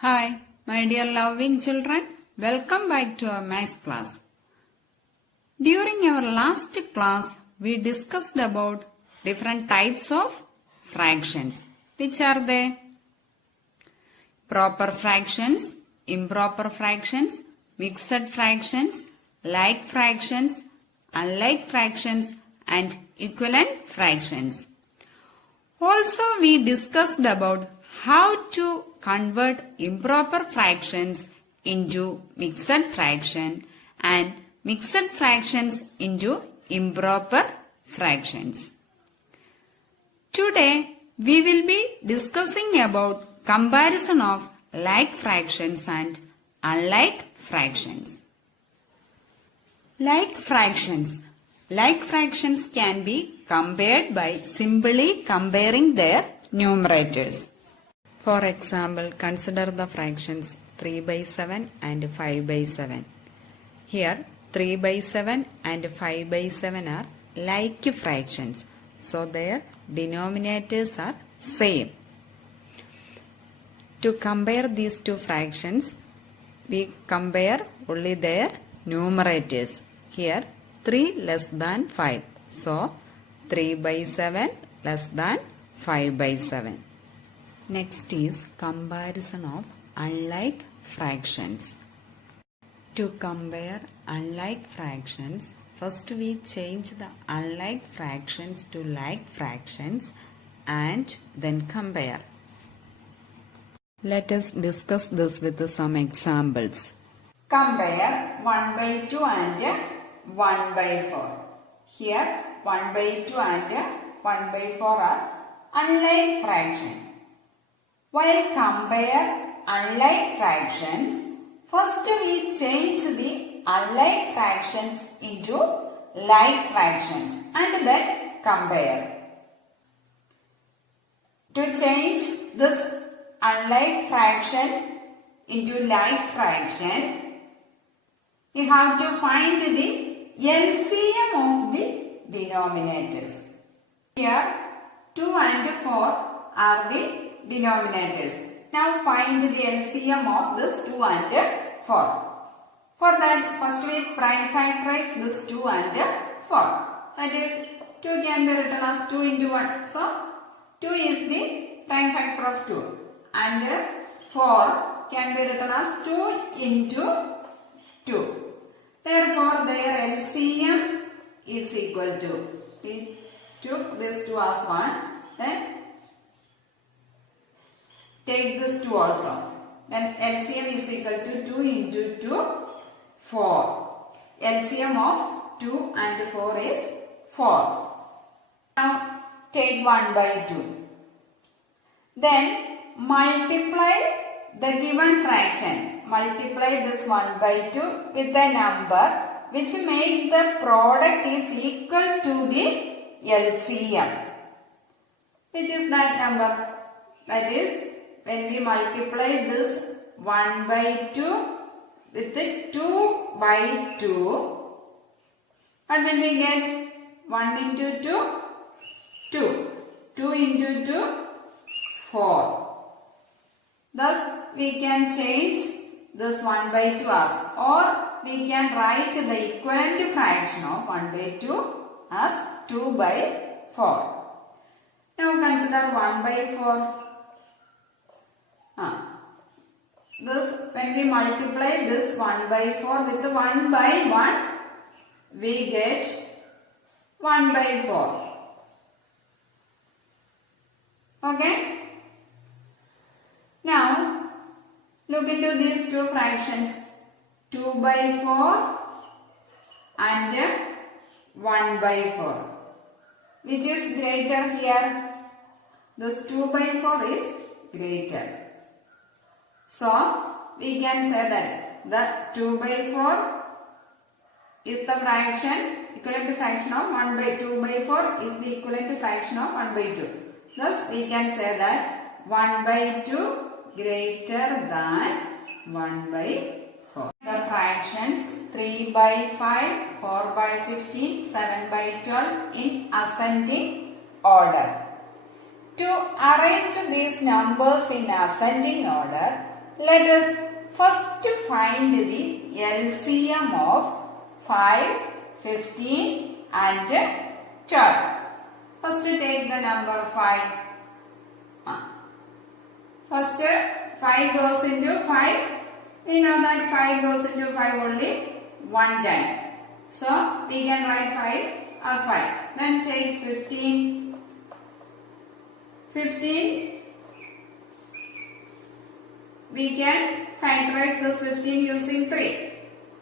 Hi, my dear loving children. Welcome back to our math class. During our last class, we discussed about different types of fractions. Which are they? Proper fractions, improper fractions, mixed fractions, like fractions, unlike fractions, and equivalent fractions. Also, we discussed about how to convert improper fractions into mixed fraction and mixed fractions into improper fractions. Today, we will be discussing about comparison of like fractions and unlike fractions. Like fractions. Like fractions can be compared by simply comparing their numerators. For example, consider the fractions 3 by 7 and 5 by 7. Here, 3 by 7 and 5 by 7 are like fractions. So, their denominators are same. To compare these two fractions, we compare only their numerators. Here, 3 less than 5. So, 3 by 7 less than 5 by 7. Next is comparison of unlike fractions. To compare unlike fractions, first we change the unlike fractions to like fractions and then compare. Let us discuss this with some examples. Compare 1 by 2 and 1 by 4. Here 1 by 2 and 1 by 4 are unlike fractions. While compare unlike fractions, first we change the unlike fractions into like fractions and then compare. To change this unlike fraction into like fraction, we have to find the LCM of the denominators. Here 2 and 4 are the denominators. Now find the LCM of this 2 and 4. For that, first we prime factorize this 2 and 4. That is, 2 can be written as 2 into 1. So, 2 is the prime factor of 2. And 4 can be written as 2 into 2. Therefore, their LCM is equal to, we took this 2 as 1, then take this 2 also. Then LCM is equal to 2 into 2, 4. LCM of 2 and 4 is 4. Now take 1 by 2. Then multiply the given fraction. Multiply this 1 by 2 with a number which make the product is equal to the LCM. Which is that number? That is, when we multiply this 1 by 2 with the 2 by 2, what will we get? 1 into 2, 2. 2 into 2, 4. Thus, we can change this 1 by 2 as, or we can write the equivalent fraction of 1 by 2 as 2 by 4. Now consider 1 by 4. When we multiply this 1 by 4 with the 1 by 1, we get 1 by 4. Okay? Now, look into these two fractions, 2 by 4 and 1 by 4. Which is greater here? This 2 by 4 is greater. So, we can say that the 2 by 4 is the fraction, equivalent fraction of 1 by 2 by 4 is the equivalent fraction of 1 by 2. Thus, we can say that 1 by 2 greater than 1 by 4. The fractions 3 by 5, 4 by 15, 7 by 12 in ascending order. To arrange these numbers in ascending order, let us first find the LCM of 5, 15 and 12. First take the number 5. First 5 goes into 5. We know that 5 goes into 5 only one time. So we can write 5 as 5. Then take 15. 15. We can factorize this 15 using 3.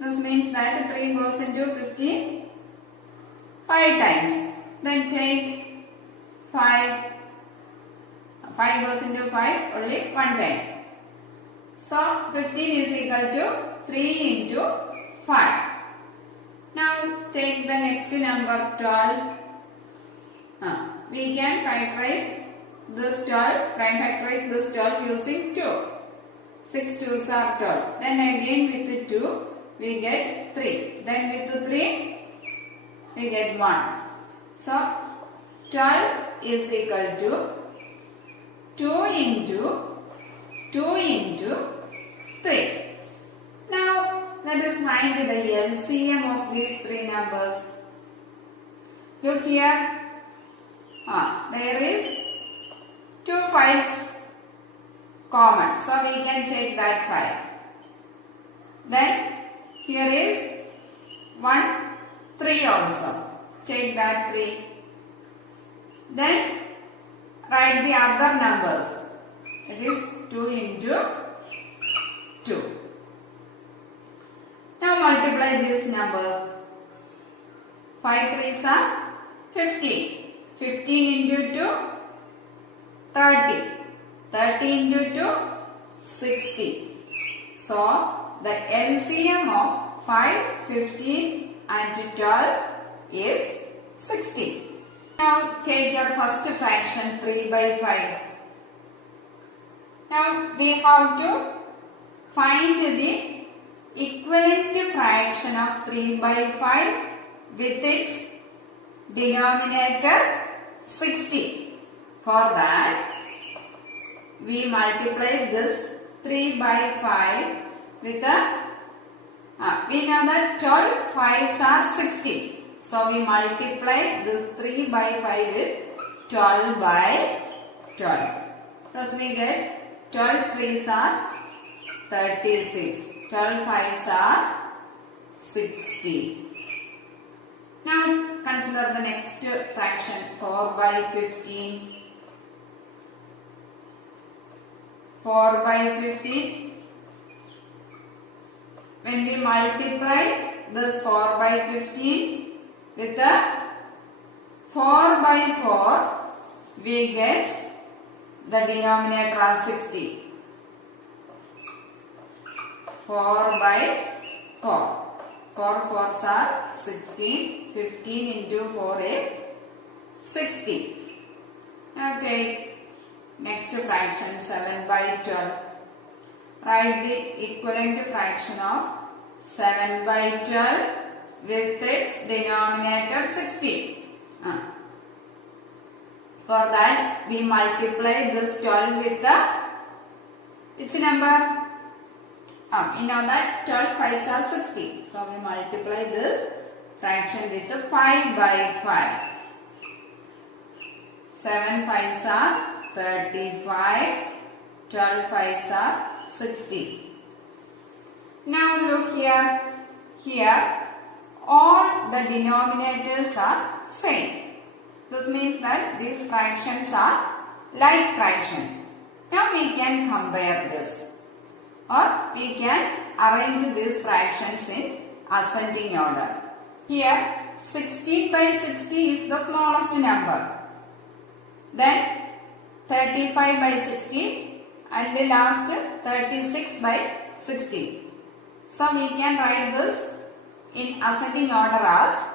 This means that 3 goes into 15 5 times. Then take 5. 5 goes into 5 only one time. So 15 is equal to 3 into 5. Now take the next number 12. We can factorize this 12, prime factorize this 12 using 2. 6 2s are 12. Then again with 2 we get 3. Then with 3 we get 1. So 12 is equal to 2 into 3. Now let us find the LCM of these three numbers. Look here. There is 2 5s common. So we can take that 5. Then here is 1 3 also. Take that 3. Then write the other numbers. It is 2 into 2. Now multiply these numbers. 5 3s are 15. 15 into 2, 30. 30 into 2, 60. So the LCM of 5, 15 and 12 is 60. Now take your first fraction 3 by 5. Now we have to find the equivalent fraction of 3 by 5 with its denominator 60. For that we multiply this 3 by 5 with a we know that 12 5s are 60. So we multiply this 3 by 5 with 12 by 12. Thus we get 12 3s are 36. 12 5s are 60. Now consider the next fraction 4 by 15. 4 by 15. When we multiply this 4 by 15 with a 4 by 4, we get the denominator as 60. 4 by 4. 4 4s are 16. 15 into 4 is 60. Now take next fraction 7 by 12. Write the equivalent fraction of 7 by 12 with its denominator 60. For that we multiply this 12 with the which number? We know that 12 5s are 60. So we multiply this fraction with the 5 by 5. 7 5s are 35. 12 5s are 60. Now look here. Here all the denominators are same. This means that these fractions are like fractions. Now we can compare this, or we can arrange these fractions in ascending order. Here 16 by 60 is the smallest number. Then 35 by 60 and the last 36 by 60. So we can write this in ascending order as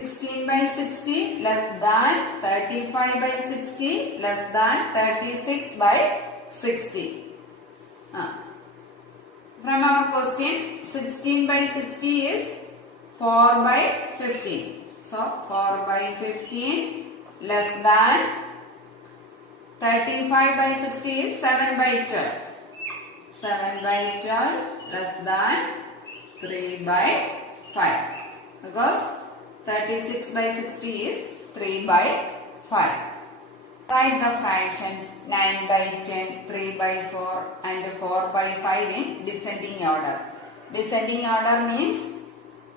16 by 60 less than 35 by 60 less than 36 by 60. From our question, 16 by 60 is 4 by 15. So 4 by 15 less than 35 by 60 is 7 by 12. 7 by 12 less than 3 by 5. Because 36 by 60 is 3 by 5. Write the fractions 9 by 10, 3 by 4 and 4 by 5 in descending order. Descending order means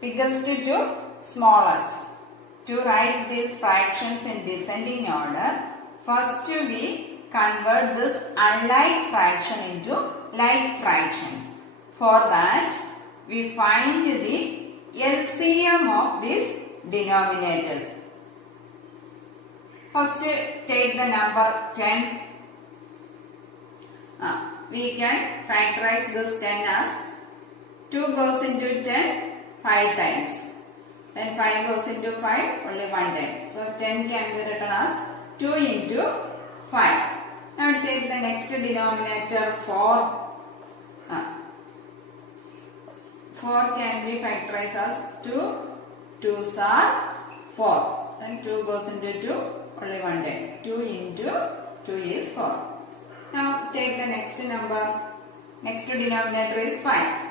biggest to smallest. To write these fractions in descending order, first we convert this unlike fraction into like fractions. For that, we find the LCM of these denominators. First, take the number 10. We can factorize this 10 as 2 goes into 10 5 times. Then 5 goes into 5 only 1 time. So 10 can be written as 2 into 5. Now take the next denominator 4. 4 can be factorized as 2. 2's are 4. Then 2 goes into 2 only 1 time. 2 into 2 is 4. Now take the next number. Next denominator is 5.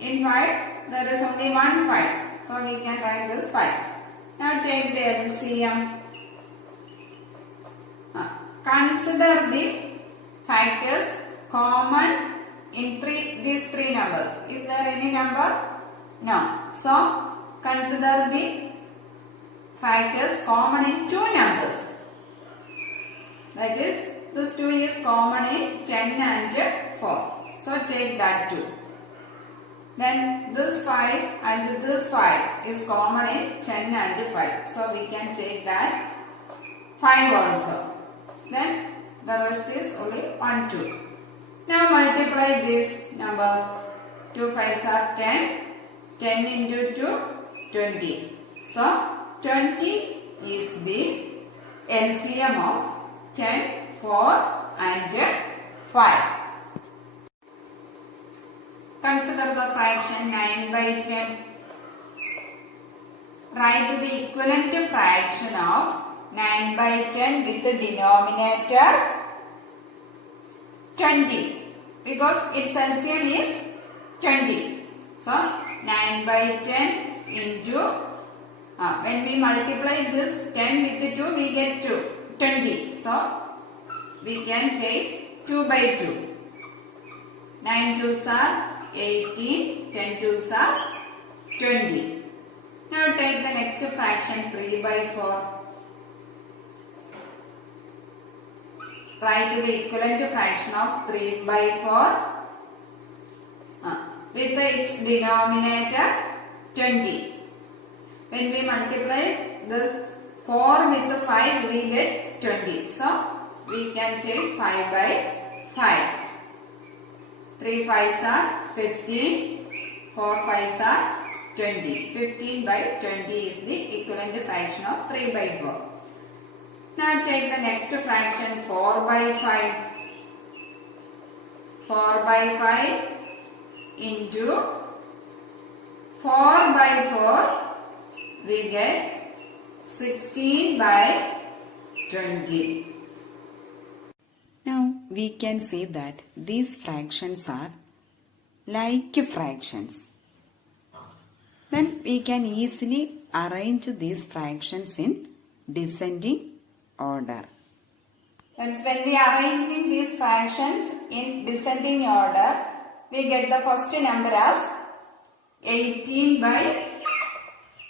In 5 there is only one 5. So we can write this 5. Now take the LCM. Consider the factors common in these three numbers. Is there any number? No. So consider the factors common in two numbers. That is, this 2 is common in 10 and 4. So take that 2. Then this 5 and this 5 is common in 10 and 5. So we can take that 5 also. Then the rest is only 1, 2. Now multiply these numbers. 2 5s are 10. 10 into 2, 20. So 20 is the LCM of 10, 4 and 5. Consider the fraction 9 by 10. Write the equivalent fraction of 9 by 10 with the denominator 20. Because its LCM is 20. So 9 by 10 into, when we multiply this 10 with 2, we get 20. So we can take 2 by 2. 9 2's are 18, 10 2's are 20. Now take the next fraction 3 by 4. Write the equivalent fraction of 3 by 4 with its denominator 20. When we multiply this 4 with 5, we get 20. So we can take 5 by 5. 3 5s are 15, 4 5s are 20. 15 by 20 is the equivalent fraction of 3 by 4. Now take the next fraction 4 by 5. 4 by 5 into 4 by 4, we get 16 by 20. Now we can say that these fractions are like fractions. Then we can easily arrange these fractions in descending order. Hence, when we are arranging these fractions in descending order, we get the first number as 18 by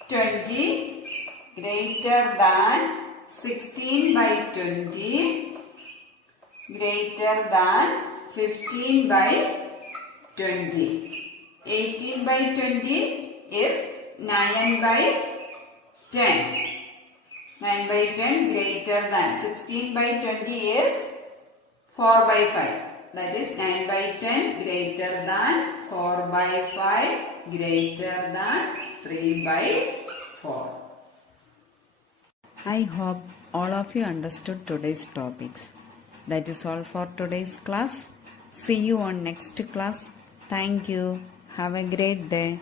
20 greater than 16 by 20 greater than 15 by 20. 18 by 20 is 9 by 10. 9 by 10 greater than 16 by 20 is 4 by 5. That is 9 by 10 greater than 4 by 5 greater than 3 by 4. I hope all of you understood today's topics. That is all for today's class. See you on next class. Thank you. Have a great day.